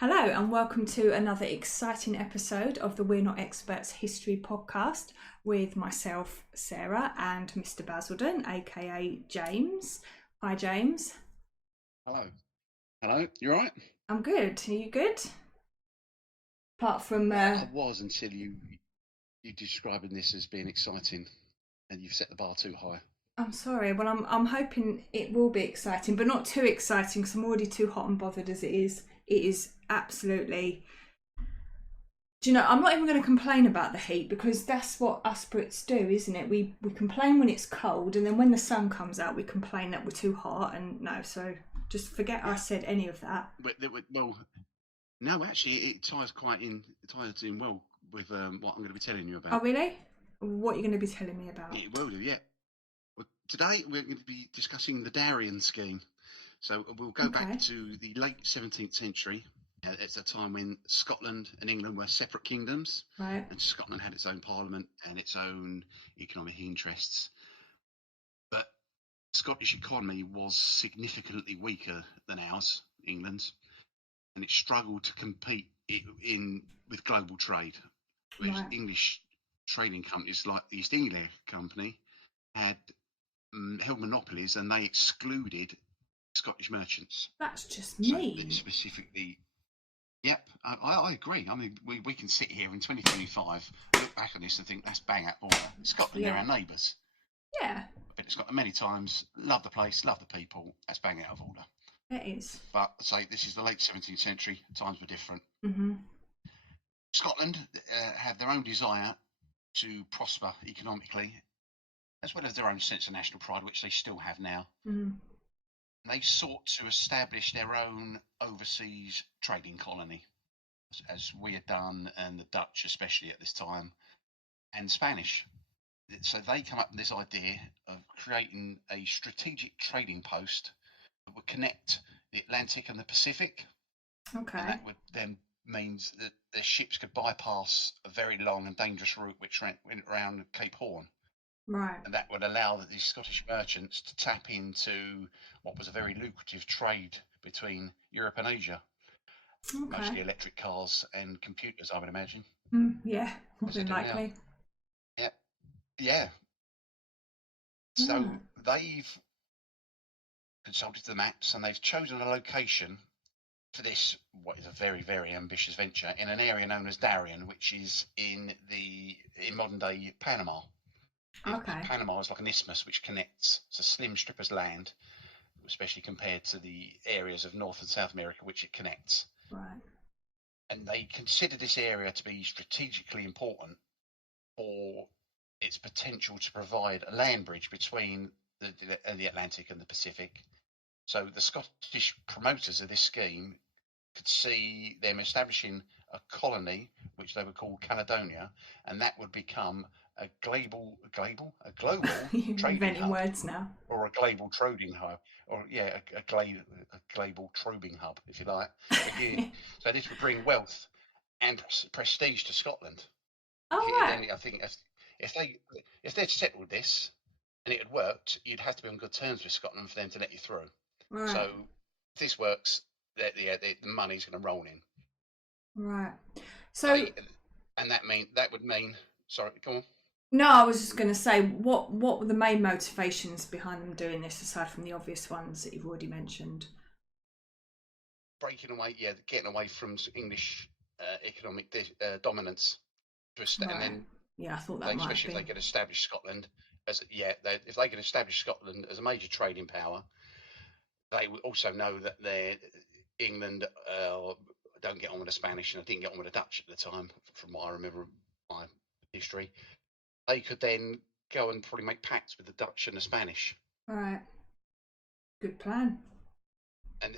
Hello, and welcome to another exciting episode of the We're Not Experts History podcast with myself, Sarah, and Mr. Basildon, aka James. Hi, James. Hello. Hello. You all right? I'm good. Are you good? Apart from, I was until you describing this as being exciting, and you've set the bar too high. I'm sorry. Well, I'm hoping it will be exciting, but not too exciting because I'm already too hot and bothered as it is. It is absolutely. Do you know, I'm not even going to complain about the heat because that's what us Brits do, isn't it? We complain when it's cold, and then when the sun comes out, we complain that we're too hot. And no, so just forget I Yeah. said any of that. Well, no, actually, it ties quite in. It ties in well with what I'm going to be telling you Oh, about. really? What are you going to be telling me about? It will do. Yeah. Well, today we're going to be discussing the Darien Scheme. So we'll go back Okay, to the late 17th century. It's a time when Scotland and England were separate kingdoms, right. and Scotland had its own parliament and its own economic interests. But Scottish economy was significantly weaker than ours, England's, and it struggled to compete with global trade. Whereas Right. English trading companies like the East India Company had held monopolies, and they excluded Scottish merchants. That's just So they mean. specifically, yep, I agree. I mean, we can sit here in 2025, look back on this, and think that's bang at border. Scotland, they're Yeah. our neighbours. Yeah, Been to Scotland many times. Love the place, love the people. That's bang out of order. it is. But I'd say this is the late 17th century. Times were different. Mm-hmm. Scotland had their own desire to prosper economically, as well as their own sense of national pride, which they still have now. Mm-hmm. They sought to establish their own overseas trading colony, as we had done, and the Dutch, especially at this time, and Spanish. So they come up with this idea of creating a strategic trading post that would connect the Atlantic and the Pacific, and Okay. that would then means that their ships could bypass a very long and dangerous route which went around Cape Horn, Right. and that would allow these Scottish merchants to tap into what was a very lucrative trade between Europe and Asia, Okay. mostly electric cars and computers, I would imagine, Yeah, more as they than do now. likely. Yeah, yeah. Yeah. So they've consulted the maps and they've chosen a location for this, what is a very, very ambitious venture, in an area known as Darien, which is in modern day Panama. Okay. Panama is like an isthmus which connects. It's a slim strip of land, especially compared to the areas of North and South America which it connects. Right. And they consider this area to be strategically important for its potential to provide a land bridge between the Atlantic and the Pacific. So the Scottish promoters of this scheme could see them establishing a colony, which they would call Caledonia, and that would become a global You're trading inventing hub, words now. or a global trading hub, or yeah, a global trading hub, if you like. Again, so this would bring wealth and prestige to Scotland. All right. Then I think if they if they'd settled this and it had worked, you'd have to be on good terms with Scotland for them to let you through. Right. So if this works, the money's going to roll in. Right. So They and that would mean, sorry, go on. no, I was just going to say, what were the main motivations behind them doing this, aside from the obvious ones that you've already mentioned? Breaking away, yeah, getting away from English economic dominance, and Right. then Yeah, I thought that they, might have especially if they been. could establish Scotland as if they could establish Scotland as a major trading power, they would also know that England don't get on with the Spanish, and they didn't get on with the Dutch at the time, from what I remember my history. They could then go and probably make pacts with the Dutch and the Spanish, Right. Good plan. and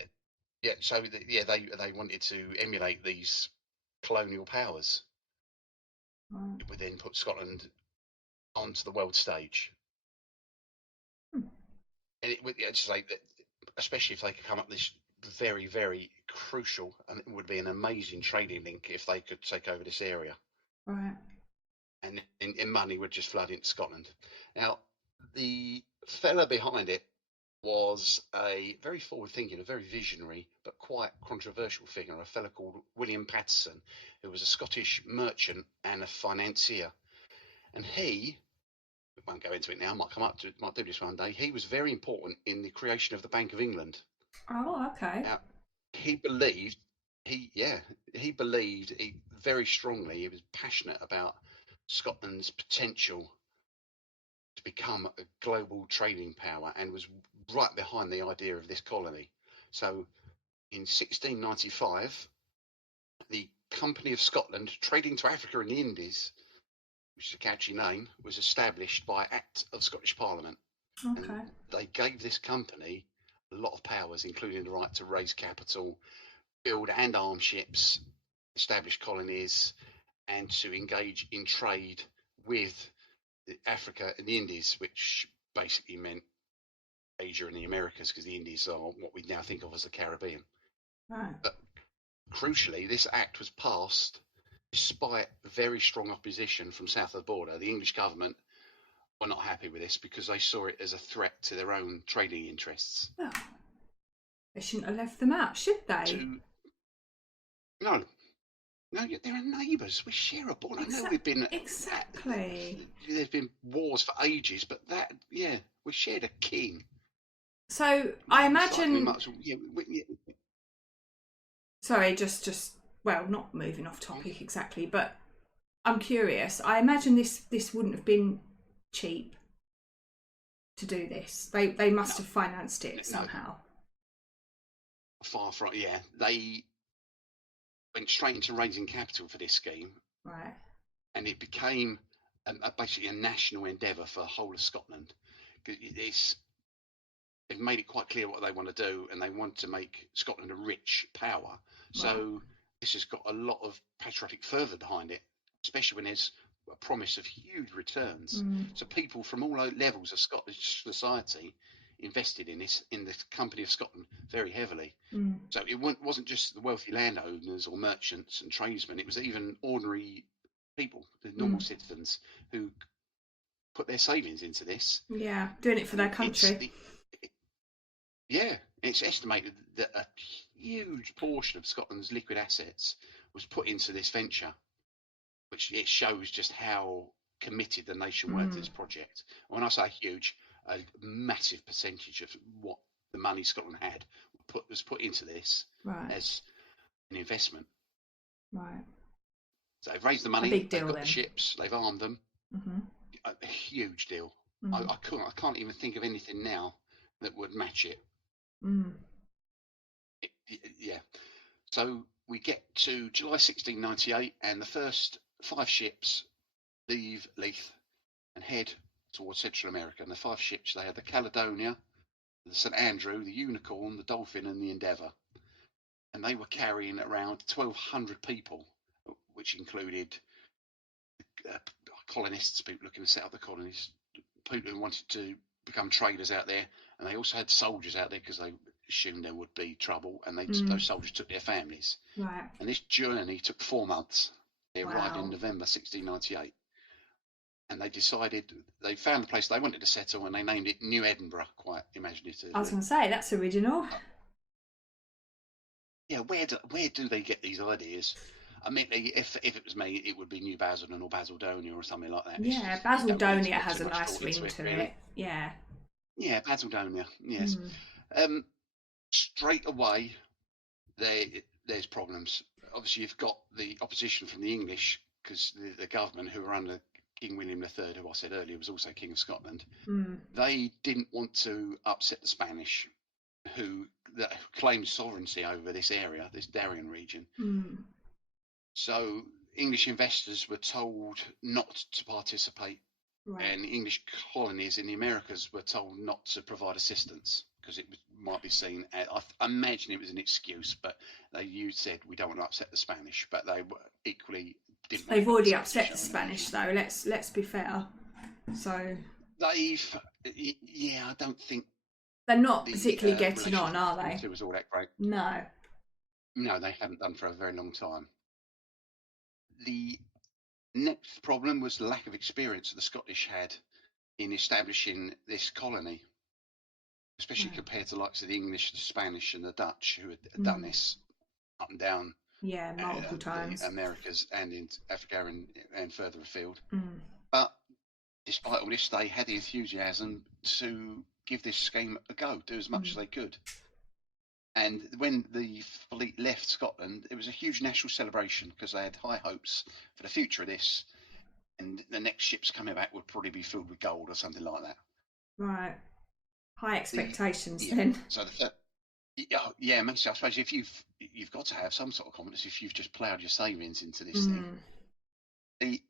yeah, so yeah, they wanted to emulate these colonial powers. Right. It would then put Scotland onto the world stage, Hmm. and it would, yeah, just like that, especially if they could come up with this very, very crucial, and it would be an amazing trading link if they could take over this area, Right. and money would just flood into Scotland. Now, the fella behind it was a very forward-thinking, a very visionary, but quite controversial figure, a fellow called William Patterson, who was a Scottish merchant and a financier. And he, I won't go into it now, might do this one day. He was very important in the creation of the Bank of England. Oh, okay. Now, he believed, he believed very strongly. He was passionate about Scotland's potential to become a global trading power, and was right behind the idea of this colony. So in 1695, the Company of Scotland, trading to Africa and the Indies, which is a catchy name, was established by Act of Scottish Parliament. Okay. And they gave this company a lot of powers, including the right to raise capital, build and arm ships, establish colonies, and to engage in trade with Africa and the Indies, which basically meant Asia and the Americas, because the Indies are what we now think of as the Caribbean. Right. But crucially, this act was passed despite very strong opposition from south of the border. The English government were not happy with this because they saw it as a threat to their own trading interests. Well, they shouldn't have left them out, should they? No, they're our neighbours. We share a border. I know we've been exactly. There's been wars for ages, but we shared a king. So I imagine. Like Sorry, just well, not moving off topic exactly, but I'm curious. I imagine this wouldn't have been cheap to do this. They must have financed it somehow. Far from, yeah. They went straight into raising capital for this scheme. Right. And it became basically a national endeavour for the whole of Scotland. They've made it quite clear what they want to do, and they want to make Scotland a rich power. So this has got a lot of patriotic fervour behind it, especially when there's a promise of huge returns. So people from all levels of Scottish society invested in the Company of Scotland very heavily. So it wasn't just the wealthy landowners or merchants and tradesmen. It was even ordinary people, the normal citizens, who put their savings into this. Yeah, doing it for their country. It's estimated that a huge portion of Scotland's liquid assets was put into this venture, which it shows just how committed the nation were to this project. When I say huge, a massive percentage of what the money Scotland had was put into this as an investment. Right. So they've raised the money, they've got the ships, they've armed them. A huge deal. I can't even think of anything now that would match it. So we get to July 1698, and the first 5 ships leave Leith and head towards Central America. And the 5 ships, they had the Caledonia, the St Andrew, the Unicorn, the Dolphin, and the Endeavour. And they were carrying around 1,200 people, which included colonists, people looking to set up the colonies, people who wanted to become traders out there, and they also had soldiers out there because they assumed there would be trouble, and those soldiers took their families. Right. And this journey took 4 months. They arrived in November 1698, and they found the place they wanted to settle, and they named it New Edinburgh, quite imaginative. I was going to say, that's original. Where do they get these ideas? I mean, if it was me, it would be New Basildon or Basiledonia or something like that. Yeah, Basiledonia has a nice ring to it. Yeah. Yeah, Basiledonia. Yes. Straight away, there's problems. Obviously, you've got the opposition from the English, because the government, who were under King William III, who I said earlier was also King of Scotland, they didn't want to upset the Spanish, who claimed sovereignty over this area, this Darien region. So English investors were told not to participate, and English colonies in the Americas were told not to provide assistance, because it might be seen as, I imagine it was an excuse, but they said we don't want to upset the Spanish, but they were equally didn't. They've already upset the Spanish, though. Let's be fair. So I don't think they're not particularly getting on, are they? It was all that great. No, they haven't done for a very long time. The next problem was the lack of experience that the Scottish had in establishing this colony. especially Right. compared to like the English, the Spanish, and the Dutch, who had done this up and down Yeah, multiple the times. Americas and in Africa and further afield. Mm. But despite all this, they had the enthusiasm to give this scheme a go, do as much as they could. And when the fleet left Scotland, it was a huge national celebration because they had high hopes for the future of this. And the next ships coming back would probably be filled with gold or something like that. Right. High The expectations yeah, then. so yeah, massive. I suppose if you've got to have some sort of confidence if you've just ploughed your savings into this thing.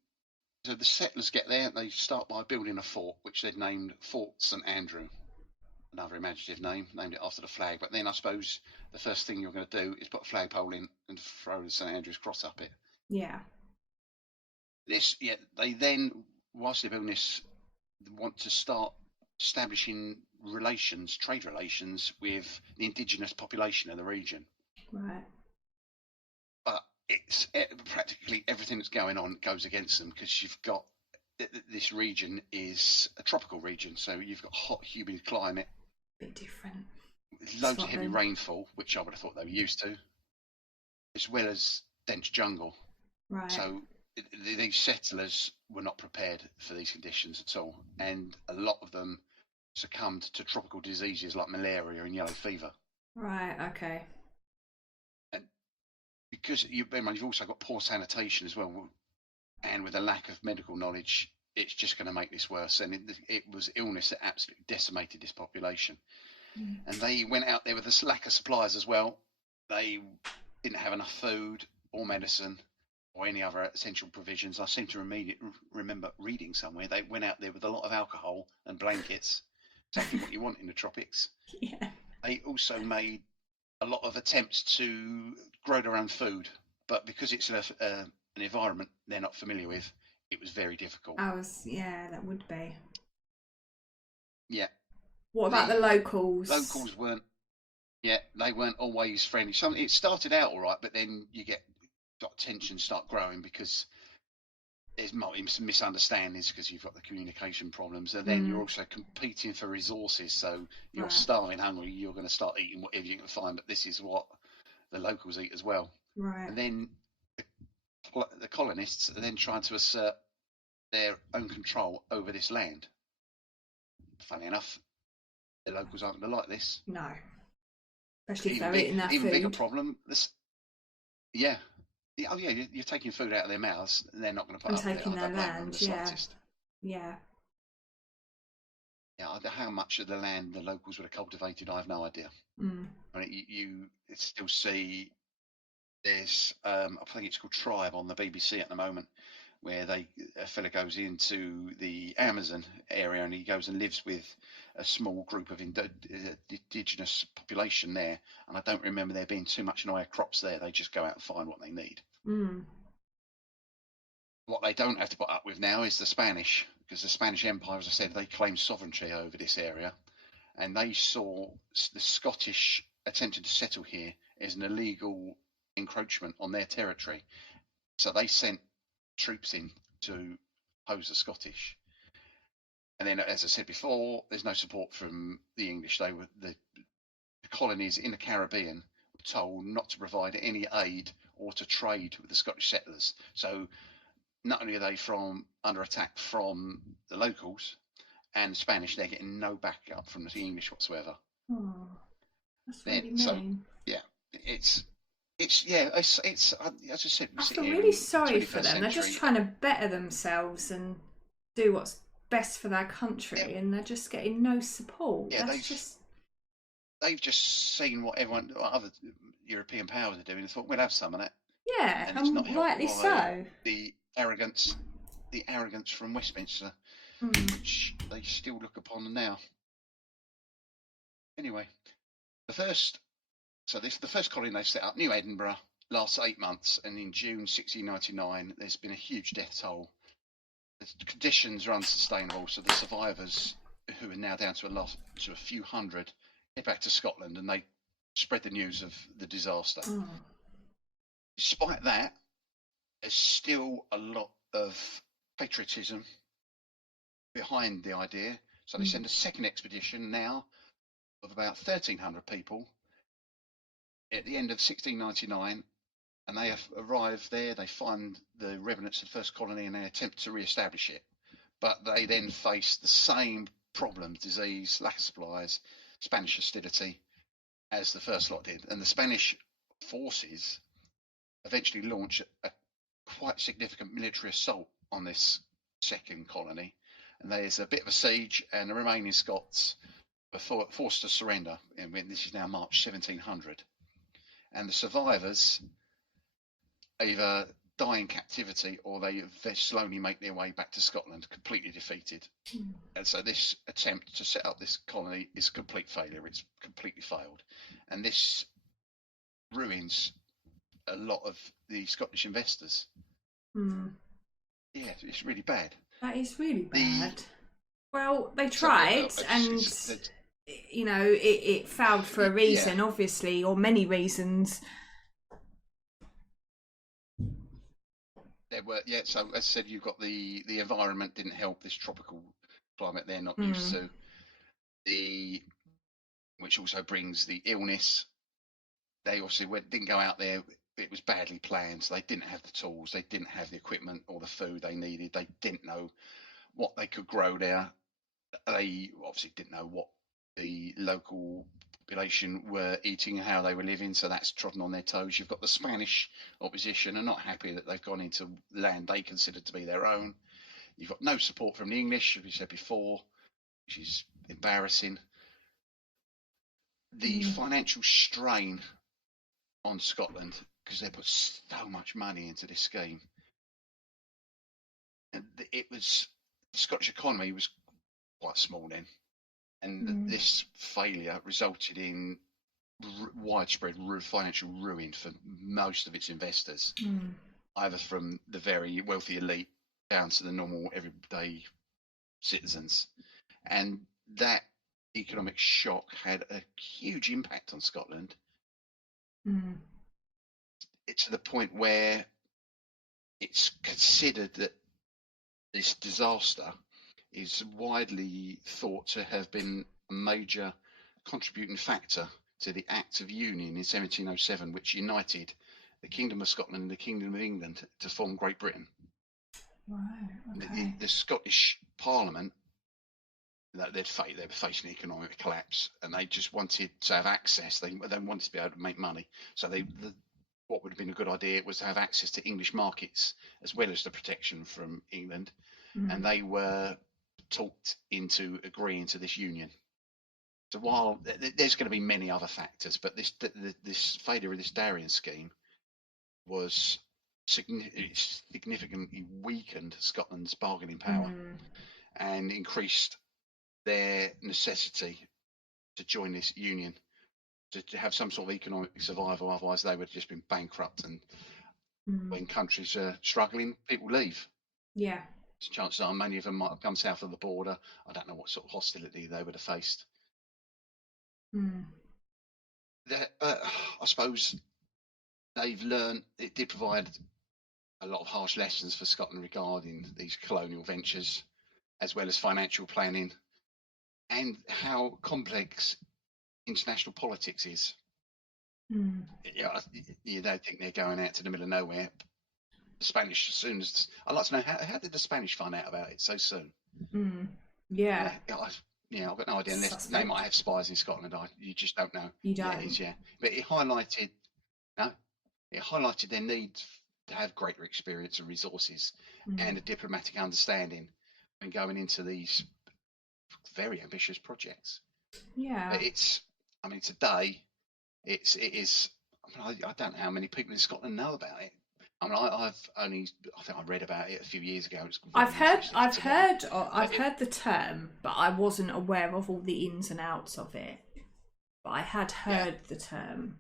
So the settlers get there and they start by building a fort, which they'd named Fort St Andrew. Another imaginative name, named it after the flag. But then I suppose the first thing you're going to do is put a flagpole in and throw the St Andrew's cross up it. Yeah. They then, whilst they're building this, want to start establishing trade relations with the indigenous population of the region. Right. But it's practically everything that's going on goes against them because you've got this region is a tropical region, so you've got hot, humid climate, Bit different. loads of heavy rainfall, which I would have thought they were used to, as well as dense jungle. Right. So these settlers were not prepared for these conditions at all, and a lot of them succumbed to tropical diseases like malaria and yellow fever. Right. Okay. And because you've also got poor sanitation as well, and with a lack of medical knowledge, it's just going to make this worse. And it was illness that absolutely decimated this population. And they went out there with a lack of supplies as well. They didn't have enough food or medicine or any other essential provisions. I seem to remember reading somewhere they went out there with a lot of alcohol and blankets, exactly what you want in the tropics. Yeah. They also made a lot of attempts to grow their own food, but because it's an environment they're not familiar with, it was very difficult. That would be. Yeah. What about the locals? Locals weren't. Yeah, they weren't always friendly. It started out all right, but then you got tensions start growing because there's misunderstandings because you've got the communication problems, and then you're also competing for resources. So you're starving hungry, you're going to start eating whatever you can find, but this is what the locals eat as well. Right. And then the colonists are then trying to assert their own control over this land. Funny enough, the locals aren't going to like this. No. Especially if they're eating their even food. Bigger problem. Yeah. Oh yeah, you're taking food out of their mouths, and they're not going to put up with it. Taking their land, Yeah. How much of the land the locals would have cultivated, I have no idea. I mean, you still see there's I think it's called Tribe on the BBC at the moment, where a fella goes into the Amazon area and he goes and lives with a small group of indigenous population there, and I don't remember there being too much in the way of crops there. They just go out and find what they need. What they don't have to put up with now is the Spanish, because the Spanish Empire, as I said, they claimed sovereignty over this area, and they saw the Scottish attempting to settle here as an illegal encroachment on their territory. So they sent troops in to oppose the Scottish. And then, as I said before, there's no support from the English. They were the colonies in the Caribbean were told not to provide any aid or to trade with the Scottish settlers. So not only are they under attack from the locals and the Spanish, they're getting no backup from the English whatsoever. Oh, that's really mean. So yeah, it's as I said, I feel really sorry for them. They're just trying to better themselves and do what's best for their country, and they're just getting no support. Yeah, they've just seen what other European powers are doing and thought we'll have some of that. Yeah, and it's not rightly so. The arrogance from Westminster, which they still look upon now. Anyway, the first colony they set up, New Edinburgh, lasts 8 months, and in June 1699, there's been a huge death toll. The conditions are unsustainable, so the survivors, who are now down to a few hundred, get back to Scotland and they spread the news of the disaster. Despite that, there's still a lot of patriotism behind the idea. So they send a second expedition now of about 1,300 people at the end of 1699, and they have arrived there. They find the remnants of the first colony and they attempt to re-establish it. But they then face the same problems: disease, lack of supplies, Spanish hostility, as the first lot did. And the Spanish forces eventually launch a quite significant military assault on this second colony. And there's a bit of a siege, and the remaining Scots were forced to surrender. And this is now March 1700. And the survivors either die in captivity or they slowly make their way back to Scotland, completely defeated. And so this attempt to set up this colony is a complete failure. It's completely failed. And this ruins a lot of the Scottish investors. Yeah, it's really bad. That is really bad. Well, they tried, and you know, it failed for a reason, obviously, or many reasons. There were, so as I said, you've got the environment didn't help, this tropical climate they're not used to, which also brings the illness. They obviously didn't go out there. It was badly planned. So they didn't have the tools, they didn't have the equipment or the food they needed. They didn't know what they could grow there. They obviously didn't know what the local population were eating and how they were living, so that's trodden on their toes. You've got the Spanish opposition are not happy that they've gone into land they considered to be their own. You've got no support from the English, as we said before, which is embarrassing. The financial strain on Scotland, because they put so much money into this scheme, and the Scottish economy was quite small then, and this failure resulted in widespread financial ruin for most of its investors, either from the very wealthy elite down to the normal everyday citizens. And that economic shock had a huge impact on Scotland. It's to the point where it's considered that this disaster is widely thought to have been a major contributing factor to the Act of Union in 1707, which united the Kingdom of Scotland and the Kingdom of England to form Great Britain. Right, okay. The Scottish Parliament, they were facing economic collapse, and they just wanted to have access. They wanted to be able to make money. So what would have been a good idea was to have access to English markets as well as the protection from England. And they were talked into agreeing to this union. So while there's going to be many other factors, but this failure of this Darien scheme was significantly weakened Scotland's bargaining power and increased their necessity to join this union to have some sort of economic survival. Otherwise, they would have just been bankrupt. And when countries are struggling, people leave. Yeah. Chances are many of them might have come south of the border. I don't know what sort of hostility they would have faced. I suppose they've learned, it did provide a lot of harsh lessons for Scotland regarding these colonial ventures, as well as financial planning and how complex international politics is. You don't think they're going out to the middle of nowhere. The Spanish, as soon as I'd like to know how did the Spanish find out about it so soon? Yeah. I've got no idea. Unless they might have spies in Scotland, you just don't know. You don't. Yeah. But it highlighted their need to have greater experience and resources and a diplomatic understanding when going into these very ambitious projects. Yeah. But today it is. I don't know how many people in Scotland know about it. I think I read about it a few years ago. I've heard the term, but I wasn't aware of all the ins and outs of it. But I had heard the term.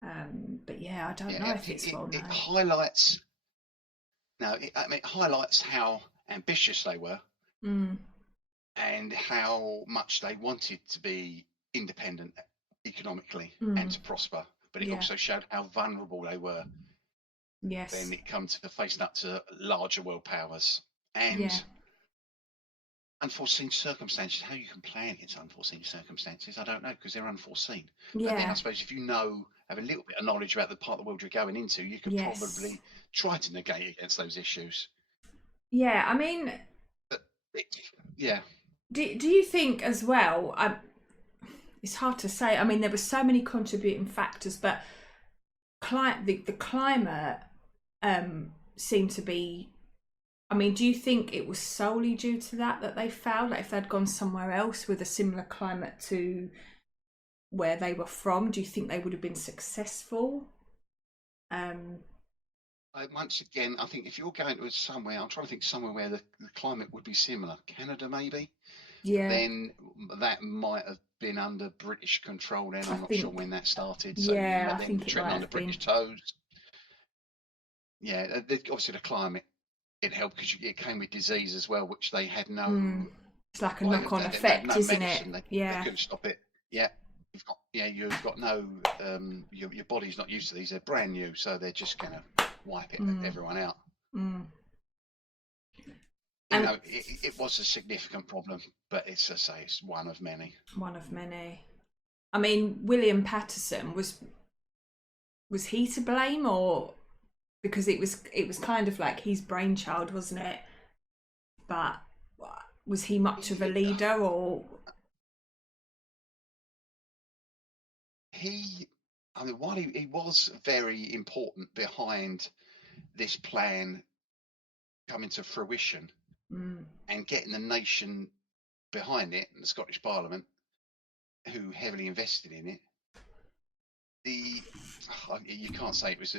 But I don't know if it's well known. It highlights. It highlights how ambitious they were, and how much they wanted to be independent economically and to prosper. But it also showed how vulnerable they were. Yes. When it comes to facing up to larger world powers. And unforeseen circumstances. How you can plan against unforeseen circumstances, I don't know, because they're unforeseen. But then I Yeah. suppose if you have a little bit of knowledge about the part of the world you're going into, you could Yes. probably try to negate against those issues. Yeah. I mean, But yeah, do you think as well? It's hard to say. I mean, there were so many contributing factors, but the climate seemed to be. I mean, do you think it was solely due to that they failed? Like, if they'd gone somewhere else with a similar climate to where they were from, do you think they would have been successful? once again, I think if you're going to somewhere, I'm trying to think somewhere where the climate would be similar. Canada, maybe. Yeah, Then that might have been under British control. Then I I'm not sure think. when that started. So you Yeah, might I then think it treading might under have been. British toes. Yeah, obviously the climate it helped because it came with disease as well, which they had no It's like a way knock-on they had effect, no isn't it? medicine. They Yeah. couldn't stop it. Yeah, you've got no your body's not used to these. They're brand new, so they're just gonna wipe everyone out. Mm. You And know, it was a significant problem, but it's, as I say, it's one of many. one of many. I mean, William Patterson was he to blame, or because it was kind of like his brainchild, wasn't it? But was he much of a leader, or I mean, while he was very important behind this plan coming to fruition and getting the nation behind it, and the Scottish Parliament, who heavily invested in it, you can't say it was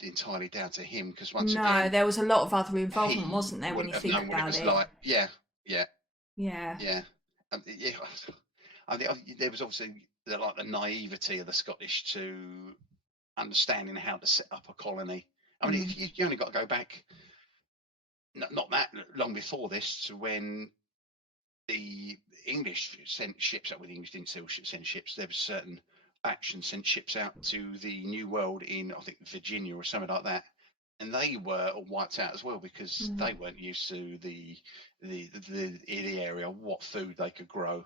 entirely down to him, because once no? again, There was a lot of other involvement, he wasn't there? When you wouldn't have think known what it about was it. like. Yeah, yeah, Yeah. yeah. Yeah. I think there was obviously the naivety of the Scottish to understanding how to set up a colony. I mean, if you only got to go back not that long before this to when the English sent ships out. Well, the English didn't send ships. There was certain factions sent ships out to the New World in, I think, Virginia or something like that, and they were all wiped out as well because they weren't used to the area, what food they could grow,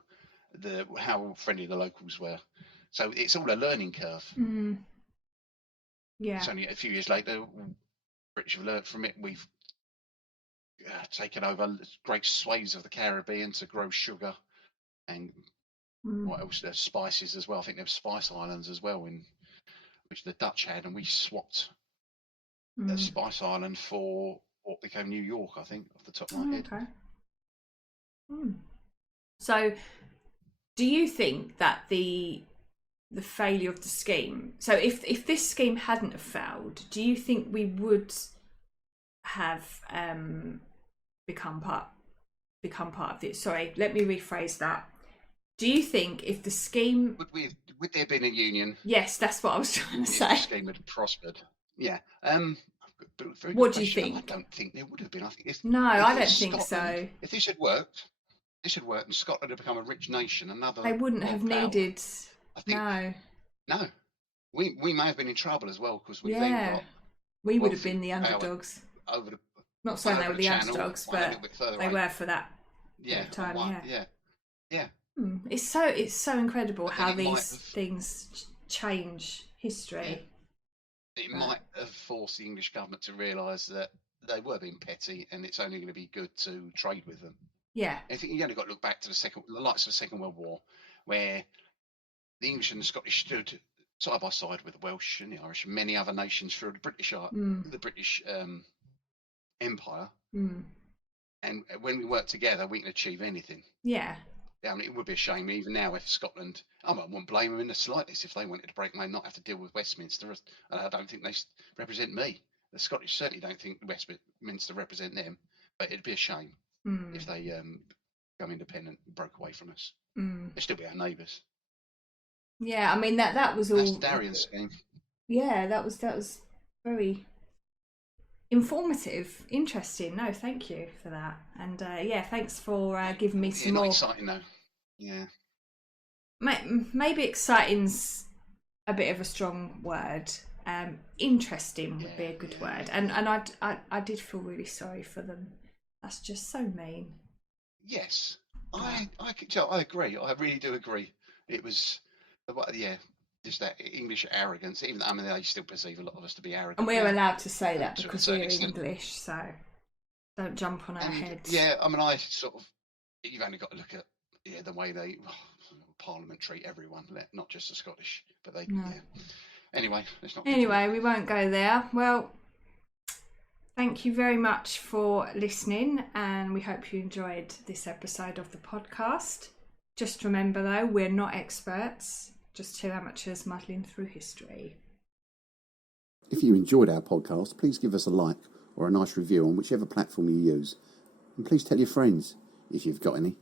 how friendly the locals were. So it's all a learning curve. Yeah. It's only a few years later, British have learned from it. We've taken over great swathes of the Caribbean to grow sugar and what else? There's spices as well. I think there were spice islands as well, in which the Dutch had, and we swapped a spice island for what became New York, I think, off the top of my head. Okay. So, do you think that the failure of the scheme? So, if this scheme hadn't have failed, do you think we would have become part of it? Sorry, let me rephrase that. Do you think if the scheme would there have been a union? Yes, that's what I was trying to say. The scheme had prospered. Yeah. Very What good do you question. think? I don't think there would have been. I think I don't think so. If this had worked, and Scotland had become a rich nation, They wouldn't have needed. I think, no. We may have been in trouble as well, because we then got. We would have been the underdogs. Over the. Not saying they were the underdogs, but they were for that time. Yeah. It's so incredible how these things change history. It might have forced the English government to realise that they were being petty, and it's only going to be good to trade with them. Yeah. I think you only got to look back to the likes of the Second World War, where the English and the Scottish stood side by side with the Welsh and the Irish and many other nations through the British Empire. And when we work together, we can achieve anything. Yeah. I mean, it would be a shame even now if Scotland. I wouldn't blame them in the slightest if they wanted to break away and not have to deal with Westminster. I don't think they represent me. The Scottish certainly don't think Westminster represent them. But it'd be a shame if they become independent and broke away from us. They'd still be our neighbours. Yeah, I mean that was all. That's the Darien Scheme. Yeah, that was very informative, interesting. No, thank you for that, and thanks for giving me some more. Exciting though. Yeah. Maybe exciting's a bit of a strong word. Interesting would be a good word, and I did feel really sorry for them. That's just so mean. Yes, I agree. I really do agree. It was, yeah, just that English arrogance. Even I mean, they still perceive a lot of us to be arrogant. And we're now, allowed to say that to a because certain we're extent. English, so don't jump on our And heads. yeah, I mean, I sort of, you've only got to look at the way they Parliament treat everyone, not just the Scottish, but they No. yeah. Anyway, let's not. Anyway, we won't go there. Well, thank you very much for listening, and we hope you enjoyed this episode of the podcast. Just remember, though, we're not experts, just two amateurs muddling through history. If you enjoyed our podcast, please give us a like or a nice review on whichever platform you use. And please tell your friends if you've got any.